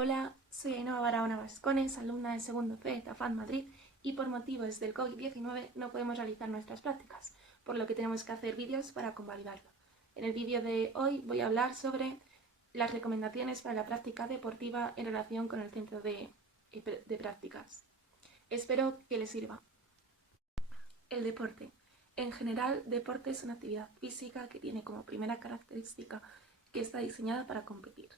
Hola, soy Ainhoa Barahona Bascones, alumna del segundo C de Tafad Madrid, y por motivos del COVID-19 no podemos realizar nuestras prácticas, por lo que tenemos que hacer vídeos para convalidarlo. En el vídeo de hoy voy a hablar sobre las recomendaciones para la práctica deportiva en relación con el centro de prácticas. Espero que les sirva. El deporte. En general, deporte es una actividad física que tiene como primera característica que está diseñada para competir.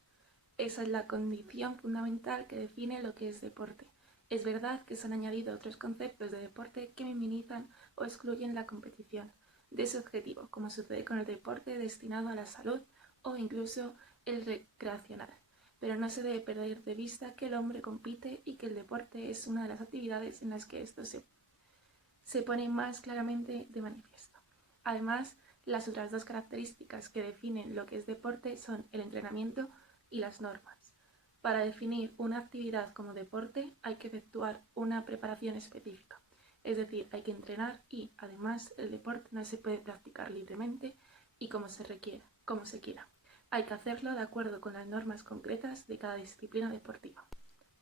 Esa es la condición fundamental que define lo que es deporte. Es verdad que se han añadido otros conceptos de deporte que minimizan o excluyen la competición de ese objetivo, como sucede con el deporte destinado a la salud o incluso el recreacional. Pero no se debe perder de vista que el hombre compite y que el deporte es una de las actividades en las que esto se pone más claramente de manifiesto. Además, las otras dos características que definen lo que es deporte son el entrenamiento y las normas. Para definir una actividad como deporte hay que efectuar una preparación específica, es decir, hay que entrenar y, además, el deporte no se puede practicar libremente y como se requiera, como se quiera. Hay que hacerlo de acuerdo con las normas concretas de cada disciplina deportiva.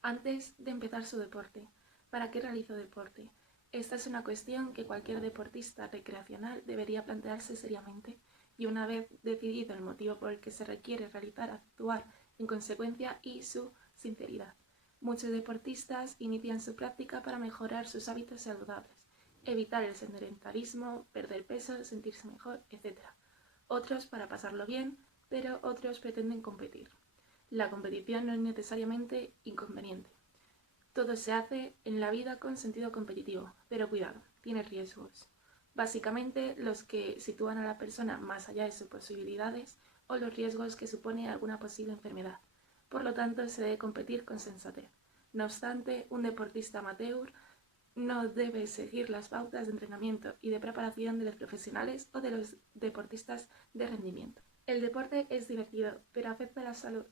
Antes de empezar su deporte, ¿para qué realizo deporte? Esta es una cuestión que cualquier deportista recreacional debería plantearse seriamente y una vez decidido el motivo por el que se requiere realizar, actuar en consecuencia y su sinceridad. Muchos deportistas inician su práctica para mejorar sus hábitos saludables, evitar el sedentarismo, perder peso, sentirse mejor, etc. Otros para pasarlo bien, pero otros pretenden competir. La competición no es necesariamente inconveniente. Todo se hace en la vida con sentido competitivo, pero cuidado, tiene riesgos. Básicamente los que sitúan a la persona más allá de sus posibilidades o los riesgos que supone alguna posible enfermedad. Por lo tanto, se debe competir con sensatez. No obstante, un deportista amateur no debe seguir las pautas de entrenamiento y de preparación de los profesionales o de los deportistas de rendimiento. El deporte es divertido, pero afecta a la salud.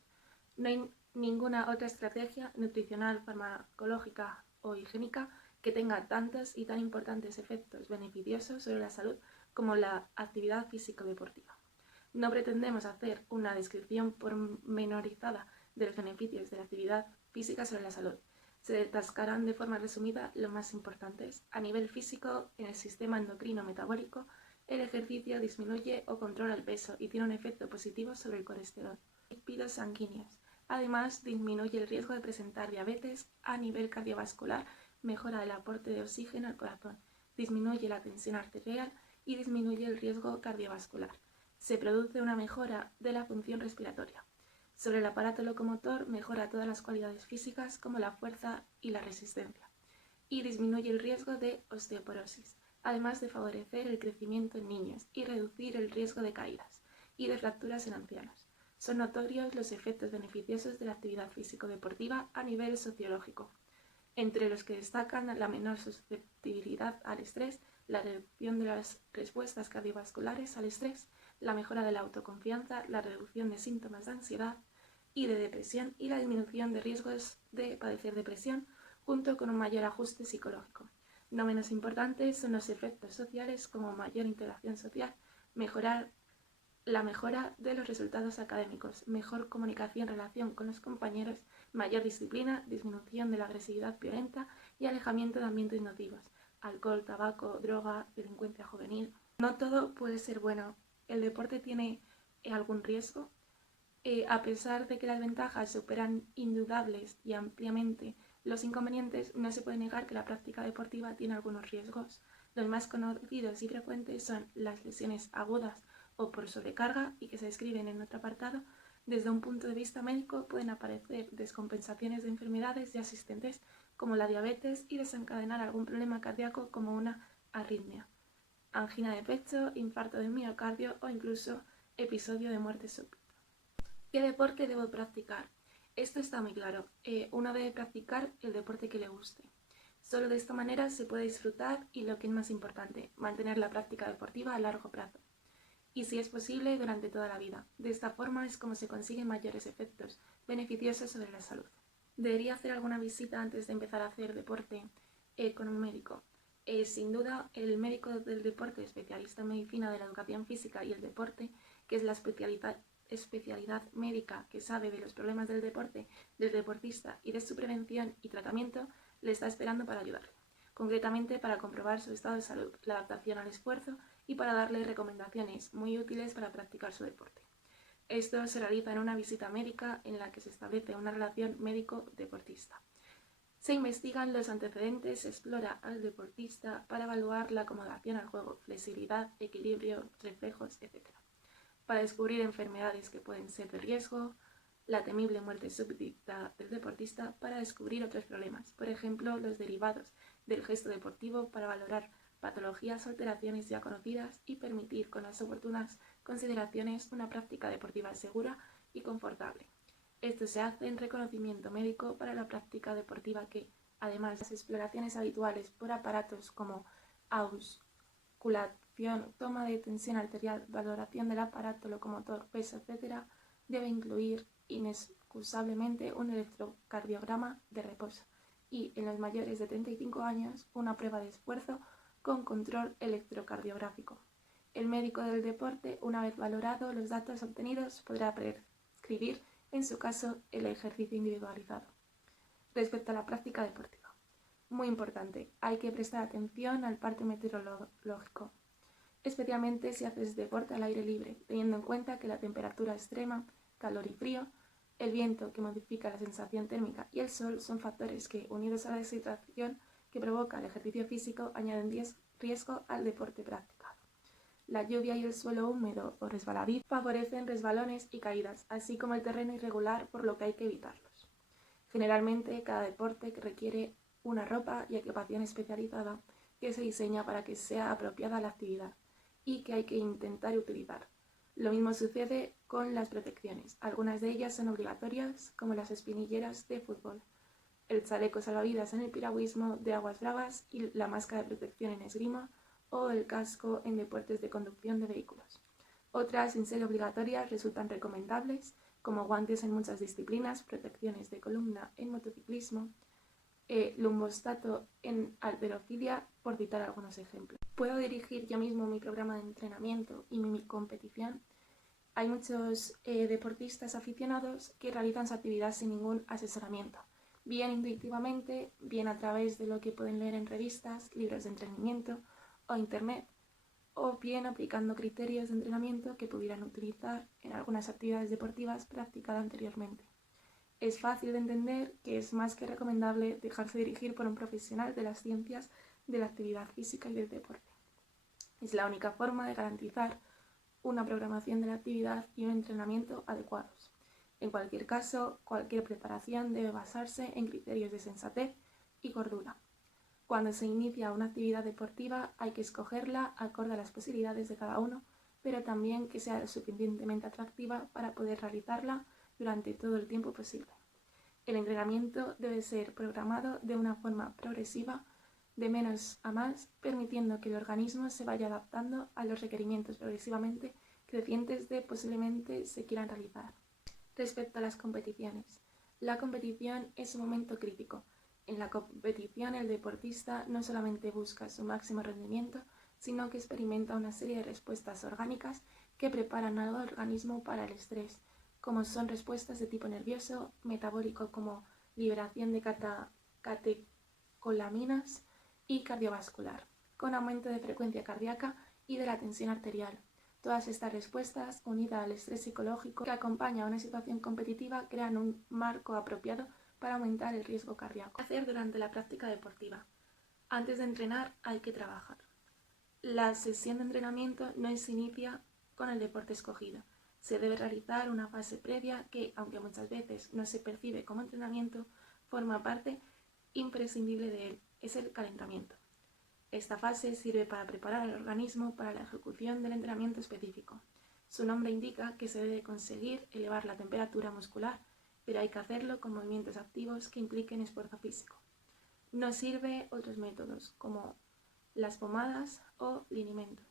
No hay ninguna otra estrategia nutricional, farmacológica o higiénica que tenga tantos y tan importantes efectos beneficiosos sobre la salud como la actividad físico-deportiva. No pretendemos hacer una descripción pormenorizada de los beneficios de la actividad física sobre la salud. Se detascarán de forma resumida los más importantes. A nivel físico, en el sistema endocrino-metabólico, el ejercicio disminuye o controla el peso y tiene un efecto positivo sobre el colesterol. Lípidos sanguíneos. Además, disminuye el riesgo de presentar diabetes. A nivel cardiovascular, mejora el aporte de oxígeno al corazón, disminuye la tensión arterial y disminuye el riesgo cardiovascular. Se produce una mejora de la función respiratoria. Sobre el aparato locomotor, mejora todas las cualidades físicas como la fuerza y la resistencia, y disminuye el riesgo de osteoporosis, además de favorecer el crecimiento en niños y reducir el riesgo de caídas y de fracturas en ancianos. Son notorios los efectos beneficiosos de la actividad físico-deportiva a nivel sociológico, entre los que destacan la menor susceptibilidad al estrés, la reducción de las respuestas cardiovasculares al estrés, la mejora de la autoconfianza, la reducción de síntomas de ansiedad y de depresión y la disminución de riesgos de padecer depresión, junto con un mayor ajuste psicológico. No menos importantes son los efectos sociales como mayor integración social, la mejora de los resultados académicos, mejor comunicación en relación con los compañeros, mayor disciplina, disminución de la agresividad violenta y alejamiento de ambientes nocivos, alcohol, tabaco, droga, delincuencia juvenil. No todo puede ser bueno. El deporte tiene algún riesgo. A pesar de que las ventajas superan indudables y ampliamente los inconvenientes, no se puede negar que la práctica deportiva tiene algunos riesgos. Los más conocidos y frecuentes son las lesiones agudas o por sobrecarga y que se describen en otro apartado. Desde un punto de vista médico pueden aparecer descompensaciones de enfermedades ya existentes como la diabetes y desencadenar algún problema cardíaco como una arritmia, angina de pecho, infarto del miocardio o incluso episodio de muerte súbita. ¿Qué deporte debo practicar? Esto está muy claro. Uno debe practicar el deporte que le guste. Solo de esta manera se puede disfrutar y, lo que es más importante, mantener la práctica deportiva a largo plazo. Y si es posible, durante toda la vida. De esta forma es como se consiguen mayores efectos beneficiosos sobre la salud. ¿Debería hacer alguna visita antes de empezar a hacer deporte con un médico? Sin duda, el médico del deporte, especialista en medicina de la educación física y el deporte, que es la especialidad especialidad médica que sabe de los problemas del deporte, del deportista y de su prevención y tratamiento, le está esperando para ayudarle, concretamente para comprobar su estado de salud, la adaptación al esfuerzo y para darle recomendaciones muy útiles para practicar su deporte. Esto se realiza en una visita médica en la que se establece una relación médico-deportista. Se investigan los antecedentes, se explora al deportista para evaluar la acomodación al juego, flexibilidad, equilibrio, reflejos, etc. Para descubrir enfermedades que pueden ser de riesgo, la temible muerte súbita del deportista, para descubrir otros problemas, por ejemplo, los derivados del gesto deportivo, para valorar patologías o alteraciones ya conocidas y permitir con las oportunas consideraciones una práctica deportiva segura y confortable. Esto se hace en reconocimiento médico para la práctica deportiva que, además de las exploraciones habituales por aparatos como auscultación, toma de tensión arterial, valoración del aparato locomotor, peso, etc., debe incluir inexcusablemente un electrocardiograma de reposo y, en los mayores de 35 años, una prueba de esfuerzo con control electrocardiográfico. El médico del deporte, una vez valorado los datos obtenidos, podrá prescribir en su caso el ejercicio individualizado. Respecto a la práctica deportiva, muy importante, hay que prestar atención al parte meteorológico, especialmente si haces deporte al aire libre, teniendo en cuenta que la temperatura extrema, calor y frío, el viento que modifica la sensación térmica y el sol son factores que, unidos a la deshidratación que provoca el ejercicio físico, añaden riesgo al deporte practicado. La lluvia y el suelo húmedo o resbaladizo favorecen resbalones y caídas, así como el terreno irregular, por lo que hay que evitarlos. Generalmente, cada deporte requiere una ropa y equipación especializada que se diseña para que sea apropiada a la actividad y que hay que intentar utilizar. Lo mismo sucede con las protecciones. Algunas de ellas son obligatorias, como las espinilleras de fútbol, el chaleco salvavidas en el piragüismo de aguas bravas y la máscara de protección en esgrima, o el casco en deportes de conducción de vehículos. Otras, sin ser obligatorias, resultan recomendables, como guantes en muchas disciplinas, protecciones de columna en motociclismo, lumbostato en halterofilia, por citar algunos ejemplos. ¿Puedo dirigir yo mismo mi programa de entrenamiento y mi competición? Hay muchos deportistas aficionados que realizan su actividad sin ningún asesoramiento, bien intuitivamente, bien a través de lo que pueden leer en revistas, libros de entrenamiento o internet, o bien aplicando criterios de entrenamiento que pudieran utilizar en algunas actividades deportivas practicadas anteriormente. Es fácil de entender que es más que recomendable dejarse dirigir por un profesional de las ciencias de la actividad física y del deporte. Es la única forma de garantizar una programación de la actividad y un entrenamiento adecuados. En cualquier caso, cualquier preparación debe basarse en criterios de sensatez y cordura. Cuando se inicia una actividad deportiva hay que escogerla acorde a las posibilidades de cada uno, pero también que sea lo suficientemente atractiva para poder realizarla durante todo el tiempo posible. El entrenamiento debe ser programado de una forma progresiva, de menos a más, permitiendo que el organismo se vaya adaptando a los requerimientos progresivamente crecientes de posiblemente se quieran realizar. Respecto a las competiciones, la competición es un momento crítico. En la competición el deportista no solamente busca su máximo rendimiento, sino que experimenta una serie de respuestas orgánicas que preparan al organismo para el estrés, como son respuestas de tipo nervioso, metabólico como liberación de catecolaminas y cardiovascular, con aumento de frecuencia cardíaca y de la tensión arterial. Todas estas respuestas, unidas al estrés psicológico que acompaña a una situación competitiva, crean un marco apropiado para aumentar el riesgo cardíaco. ¿Qué hacer durante la práctica deportiva? Antes de entrenar hay que trabajar. La sesión de entrenamiento no se inicia con el deporte escogido. Se debe realizar una fase previa que, aunque muchas veces no se percibe como entrenamiento, forma parte imprescindible de él. Es el calentamiento. Esta fase sirve para preparar al organismo para la ejecución del entrenamiento específico. Su nombre indica que se debe conseguir elevar la temperatura muscular, pero hay que hacerlo con movimientos activos que impliquen esfuerzo físico. No sirve otros métodos, como las pomadas o linimentos.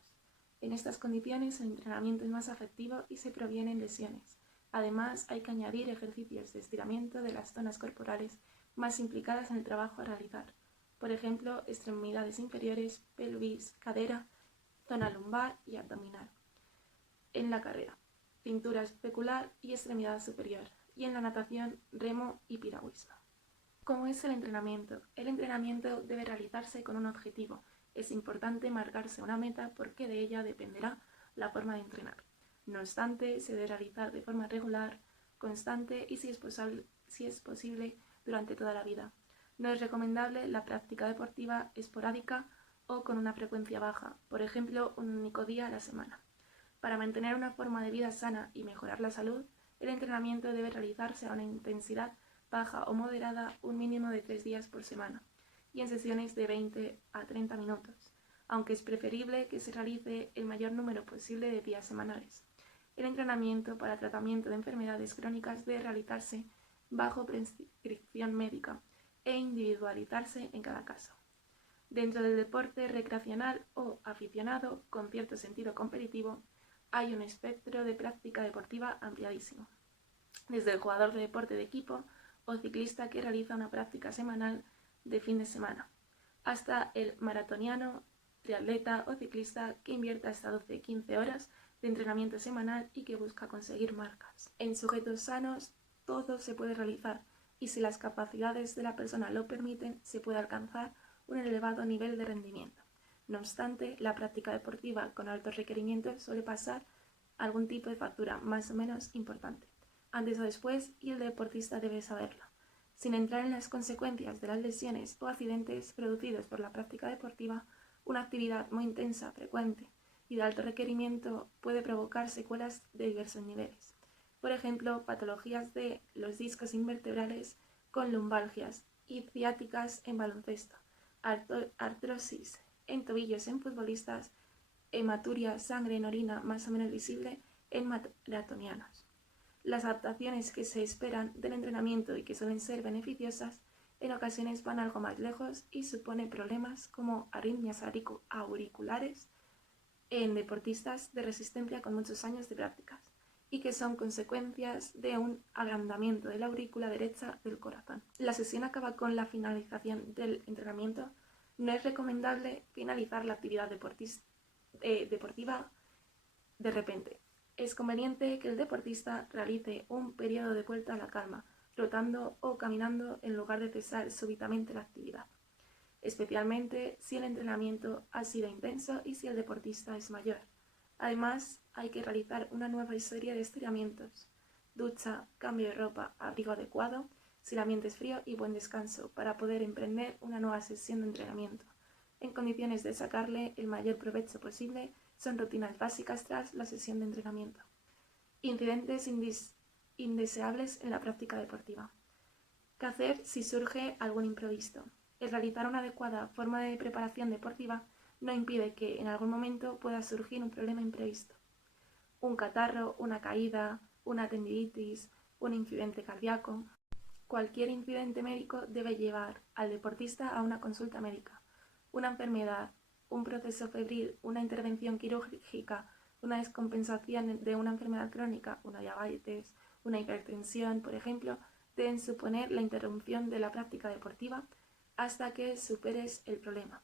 En estas condiciones el entrenamiento es más efectivo y se previenen lesiones. Además, hay que añadir ejercicios de estiramiento de las zonas corporales más implicadas en el trabajo a realizar. Por ejemplo, extremidades inferiores, pelvis, cadera, zona lumbar y abdominal. En la carrera. cintura especular y extremidad superior, y en la natación, remo y piragüismo. ¿Cómo es el entrenamiento? El entrenamiento debe realizarse con un objetivo. Es importante marcarse una meta porque de ella dependerá la forma de entrenar. No obstante, se debe realizar de forma regular, constante y si es posible durante toda la vida. No es recomendable la práctica deportiva esporádica o con una frecuencia baja, por ejemplo, un único día a la semana. Para mantener una forma de vida sana y mejorar la salud, el entrenamiento debe realizarse a una intensidad baja o moderada un mínimo de 3 días por semana y en sesiones de 20 a 30 minutos, aunque es preferible que se realice el mayor número posible de días semanales. El entrenamiento para tratamiento de enfermedades crónicas debe realizarse bajo prescripción médica e individualizarse en cada caso. Dentro del deporte recreacional o aficionado con cierto sentido competitivo, hay un espectro de práctica deportiva ampliadísimo. Desde el jugador de deporte de equipo o ciclista que realiza una práctica semanal de fin de semana, hasta el maratoniano, triatleta o ciclista que invierte hasta 12-15 horas de entrenamiento semanal y que busca conseguir marcas. En sujetos sanos, todo se puede realizar y si las capacidades de la persona lo permiten, se puede alcanzar un elevado nivel de rendimiento. No obstante, la práctica deportiva con altos requerimientos suele pasar algún tipo de factura más o menos importante, antes o después, y el deportista debe saberlo. Sin entrar en las consecuencias de las lesiones o accidentes producidos por la práctica deportiva, una actividad muy intensa, frecuente y de alto requerimiento puede provocar secuelas de diversos niveles. Por ejemplo, patologías de los discos invertebrales con lumbalgias y ciáticas en baloncesto, artrosis en tobillos en futbolistas, hematuria, sangre en orina más o menos visible en maratonianos. Las adaptaciones que se esperan del entrenamiento y que suelen ser beneficiosas en ocasiones van algo más lejos y suponen problemas como arritmias auriculares en deportistas de resistencia con muchos años de prácticas y que son consecuencias de un agrandamiento de la aurícula derecha del corazón. La sesión acaba con la finalización del entrenamiento. No es recomendable finalizar la actividad deportiva de repente. Es conveniente que el deportista realice un periodo de vuelta a la calma, trotando o caminando en lugar de cesar súbitamente la actividad, especialmente si el entrenamiento ha sido intenso y si el deportista es mayor. Además, hay que realizar una nueva serie de estiramientos, ducha, cambio de ropa, abrigo adecuado, si el ambiente es frío y buen descanso para poder emprender una nueva sesión de entrenamiento, en condiciones de sacarle el mayor provecho posible. Son rutinas básicas tras la sesión de entrenamiento. Incidentes indeseables en la práctica deportiva. ¿Qué hacer si surge algún imprevisto? El realizar una adecuada forma de preparación deportiva no impide que en algún momento pueda surgir un problema imprevisto. Un catarro, una caída, una tendinitis, un incidente cardíaco. Cualquier incidente médico debe llevar al deportista a una consulta médica. Una enfermedad, un proceso febril, una intervención quirúrgica, una descompensación de una enfermedad crónica, una diabetes, una hipertensión, por ejemplo, deben suponer la interrupción de la práctica deportiva hasta que superes el problema.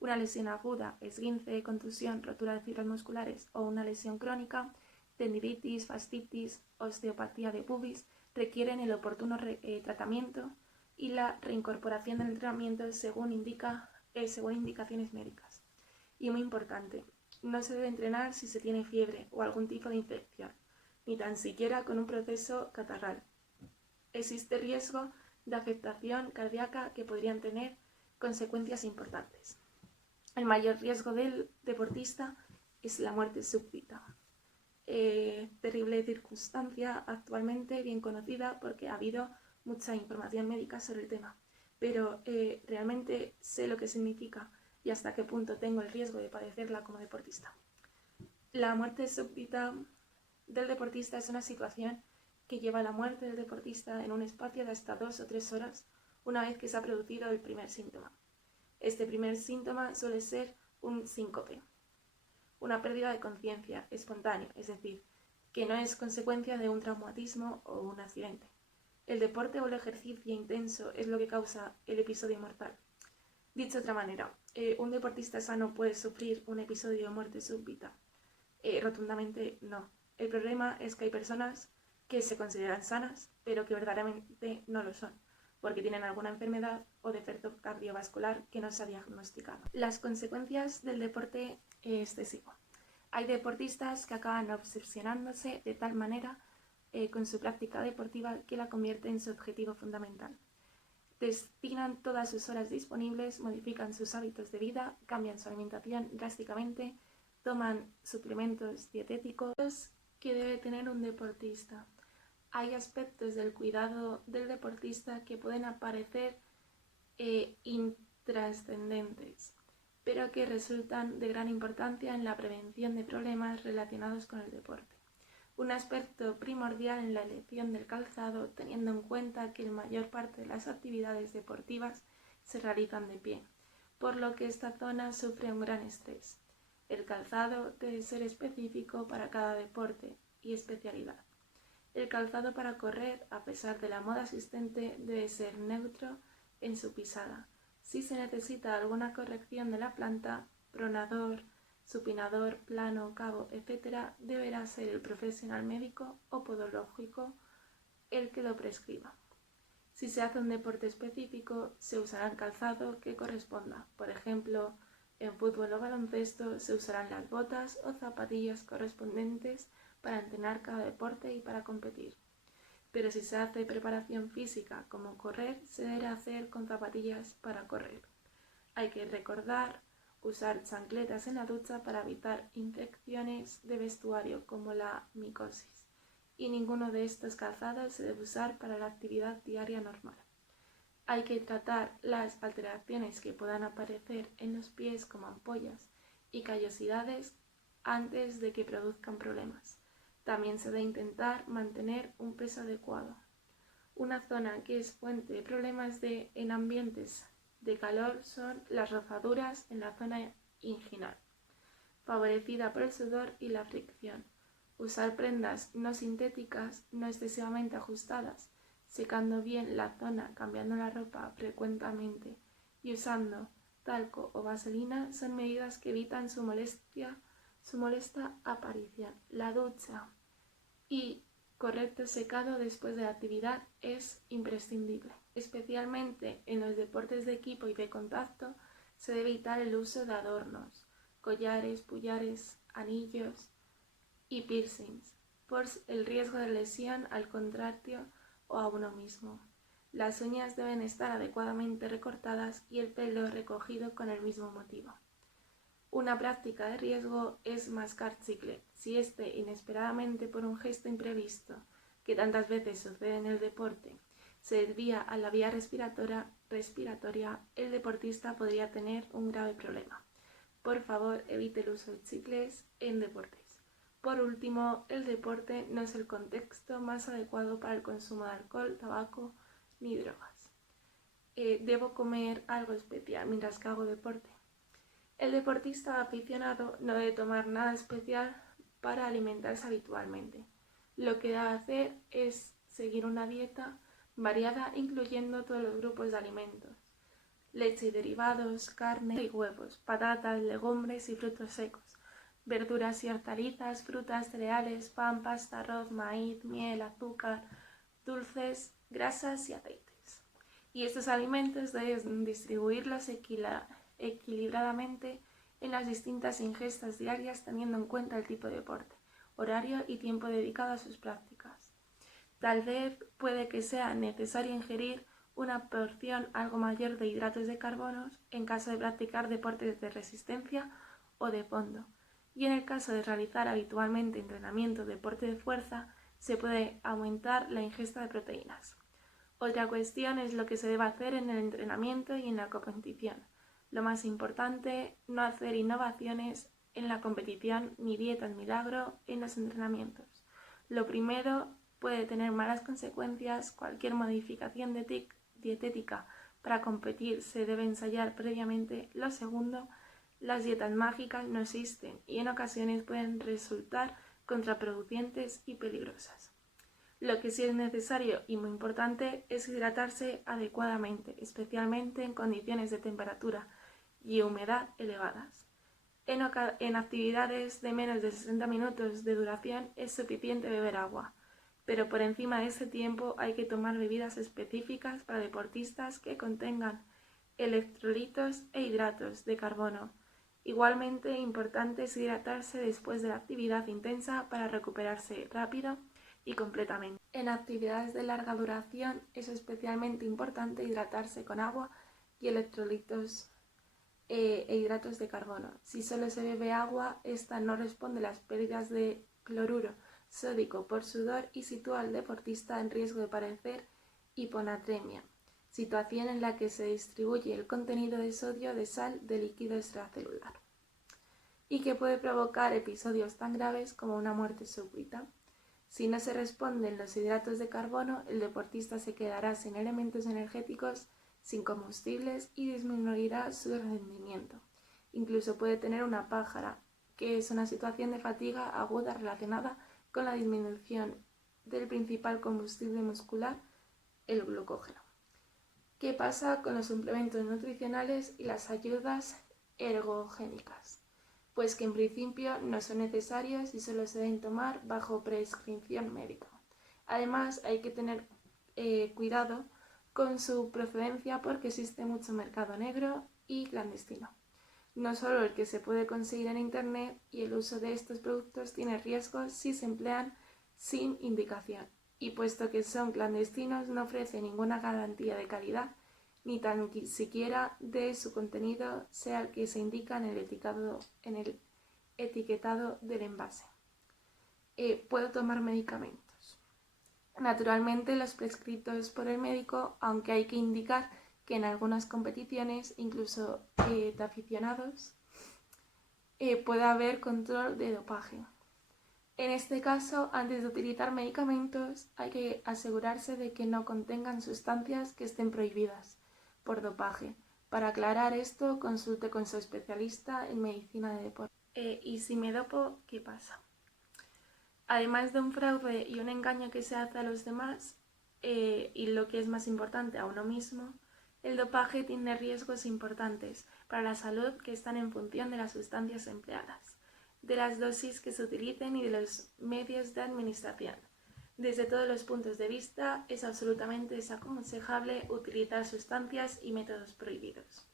Una lesión aguda, esguince, contusión, rotura de fibras musculares o una lesión crónica, tendinitis, fascitis, osteopatía de pubis, requieren el oportuno tratamiento y la reincorporación del entrenamiento según indicaciones médicas. Y muy importante, no se debe entrenar si se tiene fiebre o algún tipo de infección, ni tan siquiera con un proceso catarral. Existe riesgo de afectación cardíaca que podrían tener consecuencias importantes. El mayor riesgo del deportista es la muerte súbita. Terrible circunstancia actualmente bien conocida porque ha habido mucha información médica sobre el tema, pero realmente sé lo que significa y hasta qué punto tengo el riesgo de padecerla como deportista. La muerte súbita del deportista es una situación que lleva a la muerte del deportista en un espacio de hasta 2 o 3 horas una vez que se ha producido el primer síntoma. Este primer síntoma suele ser un síncope, una pérdida de conciencia espontánea, es decir, que no es consecuencia de un traumatismo o un accidente. El deporte o el ejercicio intenso es lo que causa el episodio mortal. Dicho de otra manera, ¿un deportista sano puede sufrir un episodio de muerte súbita? Rotundamente no. El problema es que hay personas que se consideran sanas, pero que verdaderamente no lo son, porque tienen alguna enfermedad o defecto cardiovascular que no se ha diagnosticado. Las consecuencias del deporte excesivo. Hay deportistas que acaban obsesionándose de tal manera con su práctica deportiva que la convierte en su objetivo fundamental. Destinan todas sus horas disponibles, modifican sus hábitos de vida, cambian su alimentación drásticamente, toman suplementos dietéticos que debe tener un deportista. Hay aspectos del cuidado del deportista que pueden parecer intrascendentes, pero que resultan de gran importancia en la prevención de problemas relacionados con el deporte. Un aspecto primordial en la elección del calzado, teniendo en cuenta que la mayor parte de las actividades deportivas se realizan de pie, por lo que esta zona sufre un gran estrés. El calzado debe ser específico para cada deporte y especialidad. El calzado para correr, a pesar de la moda existente, debe ser neutro en su pisada. Si se necesita alguna corrección de la planta, pronador, supinador, plano, cabo, etc., deberá ser el profesional médico o podológico el que lo prescriba. Si se hace un deporte específico, se usará el calzado que corresponda. Por ejemplo, en fútbol o baloncesto se usarán las botas o zapatillas correspondientes para entrenar cada deporte y para competir. Pero si se hace preparación física como correr, se debe hacer con zapatillas para correr. Hay que recordar usar chancletas en la ducha para evitar infecciones de vestuario como la micosis. Y ninguno de estos calzados se debe usar para la actividad diaria normal. Hay que tratar las alteraciones que puedan aparecer en los pies como ampollas y callosidades antes de que produzcan problemas. También se debe intentar mantener un peso adecuado. Una zona que es fuente de problemas en ambientes de calor son las rozaduras en la zona inguinal, favorecida por el sudor y la fricción. Usar prendas no sintéticas, no excesivamente ajustadas, secando bien la zona, cambiando la ropa frecuentemente y usando talco o vaselina son medidas que evitan su molesta aparición. La ducha y correcto secado después de la actividad es imprescindible. Especialmente en los deportes de equipo y de contacto se debe evitar el uso de adornos, collares, pullares, anillos y piercings, por el riesgo de lesión al contrario o a uno mismo. Las uñas deben estar adecuadamente recortadas y el pelo recogido con el mismo motivo. Una práctica de riesgo es mascar chicle. Si este inesperadamente por un gesto imprevisto, que tantas veces sucede en el deporte, se desvía a la vía respiratoria, el deportista podría tener un grave problema. Por favor, evite el uso de chicles en deportes. Por último, el deporte no es el contexto más adecuado para el consumo de alcohol, tabaco ni drogas. Debo comer algo especial mientras que hago deporte. El deportista aficionado no debe tomar nada especial para alimentarse habitualmente. Lo que debe hacer es seguir una dieta variada incluyendo todos los grupos de alimentos: leche y derivados, carne y huevos, patatas, legumbres y frutos secos, verduras y hortalizas, frutas, cereales, pan, pasta, arroz, maíz, miel, azúcar, dulces, grasas y aceites. Y estos alimentos deben distribuirlos equilibradamente en las distintas ingestas diarias teniendo en cuenta el tipo de deporte, horario y tiempo dedicado a sus prácticas. Tal vez puede que sea necesario ingerir una porción algo mayor de hidratos de carbono en caso de practicar deportes de resistencia o de fondo, y en el caso de realizar habitualmente entrenamiento o deporte de fuerza se puede aumentar la ingesta de proteínas. Otra cuestión es lo que se debe hacer en el entrenamiento y en la competición. Lo más importante, no hacer innovaciones en la competición ni dietas milagro en los entrenamientos. Lo primero puede tener malas consecuencias. Cualquier modificación dietética para competir se debe ensayar previamente. Lo segundo, las dietas mágicas no existen y en ocasiones pueden resultar contraproducentes y peligrosas. Lo que sí es necesario y muy importante es hidratarse adecuadamente, especialmente en condiciones de temperatura y humedad elevadas. En actividades de menos de 60 minutos de duración es suficiente beber agua, pero por encima de ese tiempo hay que tomar bebidas específicas para deportistas que contengan electrolitos e hidratos de carbono. Igualmente importante es hidratarse después de la actividad intensa para recuperarse rápido y completamente. En actividades de larga duración es especialmente importante hidratarse con agua y electrolitos e hidratos de carbono. Si solo se bebe agua, esta no responde a las pérdidas de cloruro sódico por sudor y sitúa al deportista en riesgo de padecer hiponatremia, situación en la que se distribuye el contenido de sodio de sal del líquido extracelular y que puede provocar episodios tan graves como una muerte súbita. Si no se responden los hidratos de carbono, el deportista se quedará sin elementos energéticos, sin combustibles y disminuirá su rendimiento. Incluso puede tener una pájara, que es una situación de fatiga aguda relacionada con la disminución del principal combustible muscular, el glucógeno. ¿Qué pasa con los suplementos nutricionales y las ayudas ergogénicas? Pues que en principio no son necesarios y solo se deben tomar bajo prescripción médica. Además, hay que tener cuidado con su procedencia porque existe mucho mercado negro y clandestino. No solo el que se puede conseguir en internet, y el uso de estos productos tiene riesgos si se emplean sin indicación, y puesto que son clandestinos no ofrece ninguna garantía de calidad ni tan siquiera de su contenido sea el que se indica en el etiquetado del envase. ¿Puedo tomar medicamentos? Naturalmente los prescritos por el médico, aunque hay que indicar que en algunas competiciones, incluso de aficionados, puede haber control de dopaje. En este caso, antes de utilizar medicamentos, hay que asegurarse de que no contengan sustancias que estén prohibidas por dopaje. Para aclarar esto, consulte con su especialista en medicina de deporte. ¿Y si me dopo, qué pasa? Además de un fraude y un engaño que se hace a los demás, y lo que es más importante, a uno mismo, el dopaje tiene riesgos importantes para la salud que están en función de las sustancias empleadas, de las dosis que se utilicen y de los medios de administración. Desde todos los puntos de vista, es absolutamente desaconsejable utilizar sustancias y métodos prohibidos.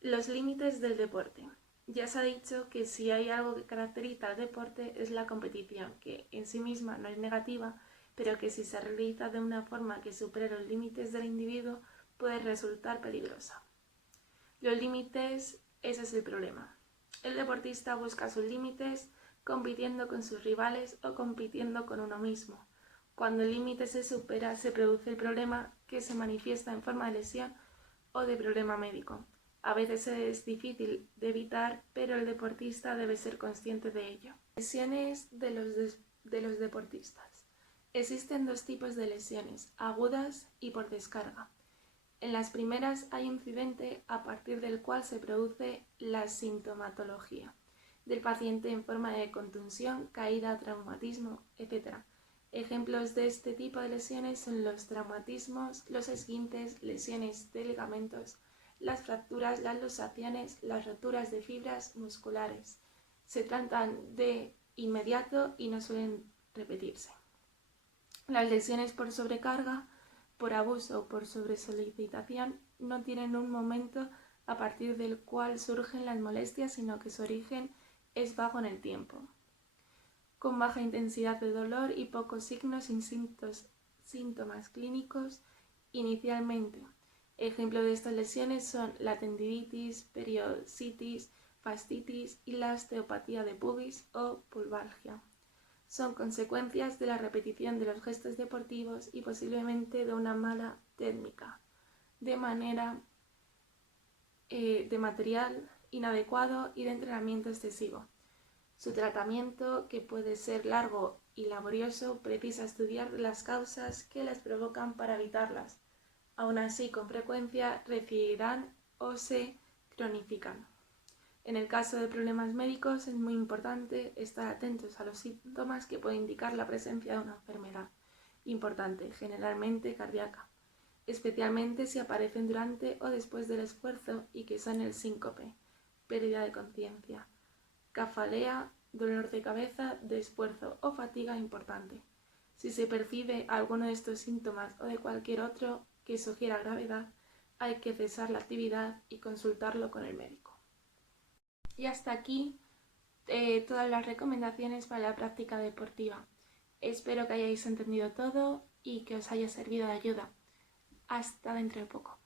Los límites del deporte. Ya se ha dicho que si hay algo que caracteriza al deporte es la competición, que en sí misma no es negativa, pero que si se realiza de una forma que supere los límites del individuo puede resultar peligrosa. Los límites, ese es el problema. El deportista busca sus límites compitiendo con sus rivales o compitiendo con uno mismo. Cuando el límite se supera, se produce el problema que se manifiesta en forma de lesión o de problema médico. A veces es difícil de evitar, pero el deportista debe ser consciente de ello. Lesiones de los deportistas. Existen dos tipos de lesiones, agudas y por descarga. En las primeras hay un incidente a partir del cual se produce la sintomatología del paciente en forma de contusión, caída, traumatismo, etc. Ejemplos de este tipo de lesiones son los traumatismos, los esguinces, lesiones de ligamentos, las fracturas, las luxaciones, las roturas de fibras musculares. Se tratan de inmediato y no suelen repetirse. Las lesiones por sobrecarga, por abuso o por sobresolicitación no tienen un momento a partir del cual surgen las molestias, sino que su origen es vago en el tiempo, con baja intensidad de dolor y pocos signos y síntomas clínicos inicialmente. Ejemplos de estas lesiones son la tendinitis, periositis, fascitis y la osteopatía de pubis o pulvalgia. Son consecuencias de la repetición de los gestos deportivos y posiblemente de una mala técnica, de material inadecuado y de entrenamiento excesivo. Su tratamiento, que puede ser largo y laborioso, precisa estudiar las causas que las provocan para evitarlas. Aún así, con frecuencia recidirán o se cronifican. En el caso de problemas médicos es muy importante estar atentos a los síntomas que pueden indicar la presencia de una enfermedad importante, generalmente cardíaca, especialmente si aparecen durante o después del esfuerzo y que son el síncope, pérdida de conciencia, cefalea, dolor de cabeza, de esfuerzo o fatiga importante. Si se percibe alguno de estos síntomas o de cualquier otro que sugiera gravedad, hay que cesar la actividad y consultarlo con el médico. Y hasta aquí todas las recomendaciones para la práctica deportiva. Espero que hayáis entendido todo y que os haya servido de ayuda. Hasta dentro de poco.